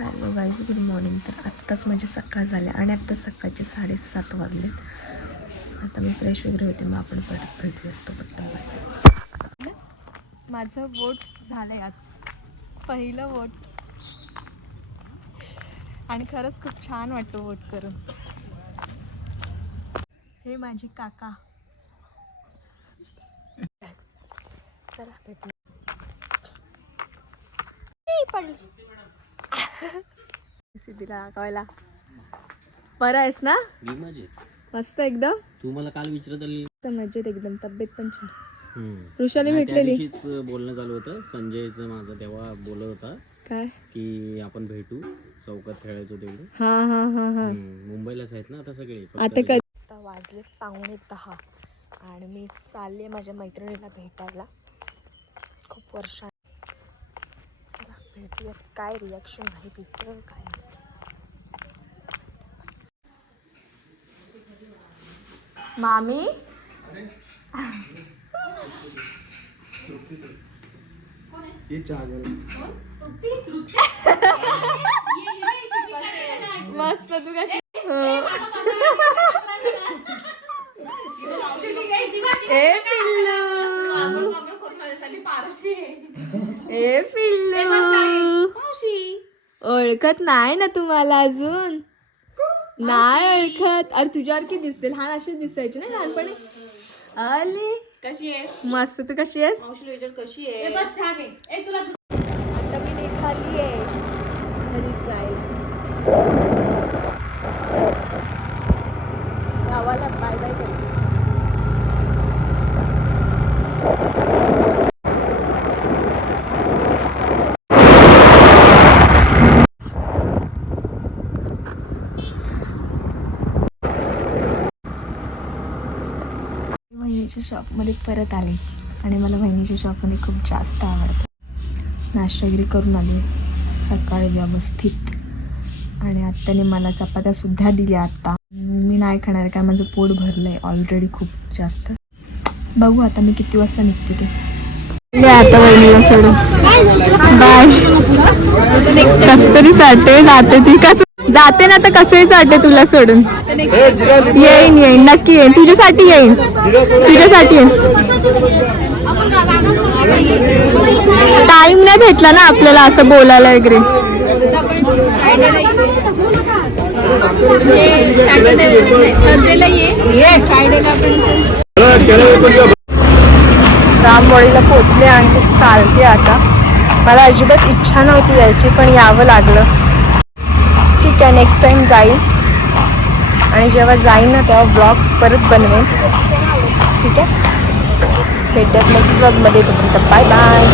Hello guys, good morning. तर आत्ताच माझी सकाळ झाल्या आणि आत्ताच सकाळचे 7:30 वाजलेत. आता मी फ्रेश वगैरे होते, मग आपण परत भेटूयात. तो पटकन माझं वोट झालं आहे आज, पहिलं वोट. आणि खरंच खूप छान वाटतं वोट करून. हे माझे काका. चला भेटू. पडली सिद्धीला दाखवायला. बरं आहेस ना? मी मजेत. मस्त एकदम. तू मला काल विचारत आली. मजेत एकदम, तब्येत पण छान. ऋषाली भेटलेली. बोलणं चालू होतं संजयचं माझं, तेव्हा बोलत होता काय की आपण भेटू चौकात खेळायचो तेवढं. हा हा हा हा मुंबईलाच आहेत ना आता सगळे. आता वाजले 9:45 आणि मी चालले माझ्या मैत्रिणीला भेटायला. खूप वर्षांनी. चला भेटूयात. काय रिॲक्शन आहे तिचं काय. मामी मस्त. तू कशी ए पिल्लू, ए पिल्लू, ओळखत नाही ना तुम्हाला अजून? नाही ओळखत? अरे तुझ्यासारखी दिसते. लहान अशीच दिसायची ना लहानपणी. आली कशी आहेस? मस्त. तू कशी आहेस? मावशी विचार कशी आहे? बस छान आहे. ए तुला आता मी निघाली आहे घरी जाईल. गावाला बाय बाय करते. वहिनीच्या शॉपमध्ये परत आले आणि मला वहिनीच्या शॉपमध्ये खूप जास्त आवडतं. नाश्ता वगैरे करून आले सकाळी व्यवस्थित. आणि आत्याने मला चपात्यासुद्धा दिल्या. आत्ता मी नाही खाणार, काय माझं पोट भरलं आहे ऑलरेडी खूप जास्त. बघू आता मी किती वाजता निघते ते. आता वहिनीला सोडून बाय. कसं तरी चालते जाते ती. कसं जाते ना तर कसंही चालते तुला सोडून. येईन येईन नक्की येईन. तुझ्यासाठी येईन, तुझ्यासाठी येईन. टाइम नाही भेटला ना आपल्याला असं बोलायला वगैरे. रामवाडीला पोचले आणि चालते आता. मला अजिबात इच्छा नव्हती यायची, पण यावं लागलं. ठीक आहे, नेक्स्ट टाइम जाईन. आणि जेव्हा जाईन ना तेव्हा ब्लॉग परत बनवेन. ठीक आहे, भेटूयात नेक्स्ट ब्लॉगमध्ये. तोपर्यंत बाय बाय.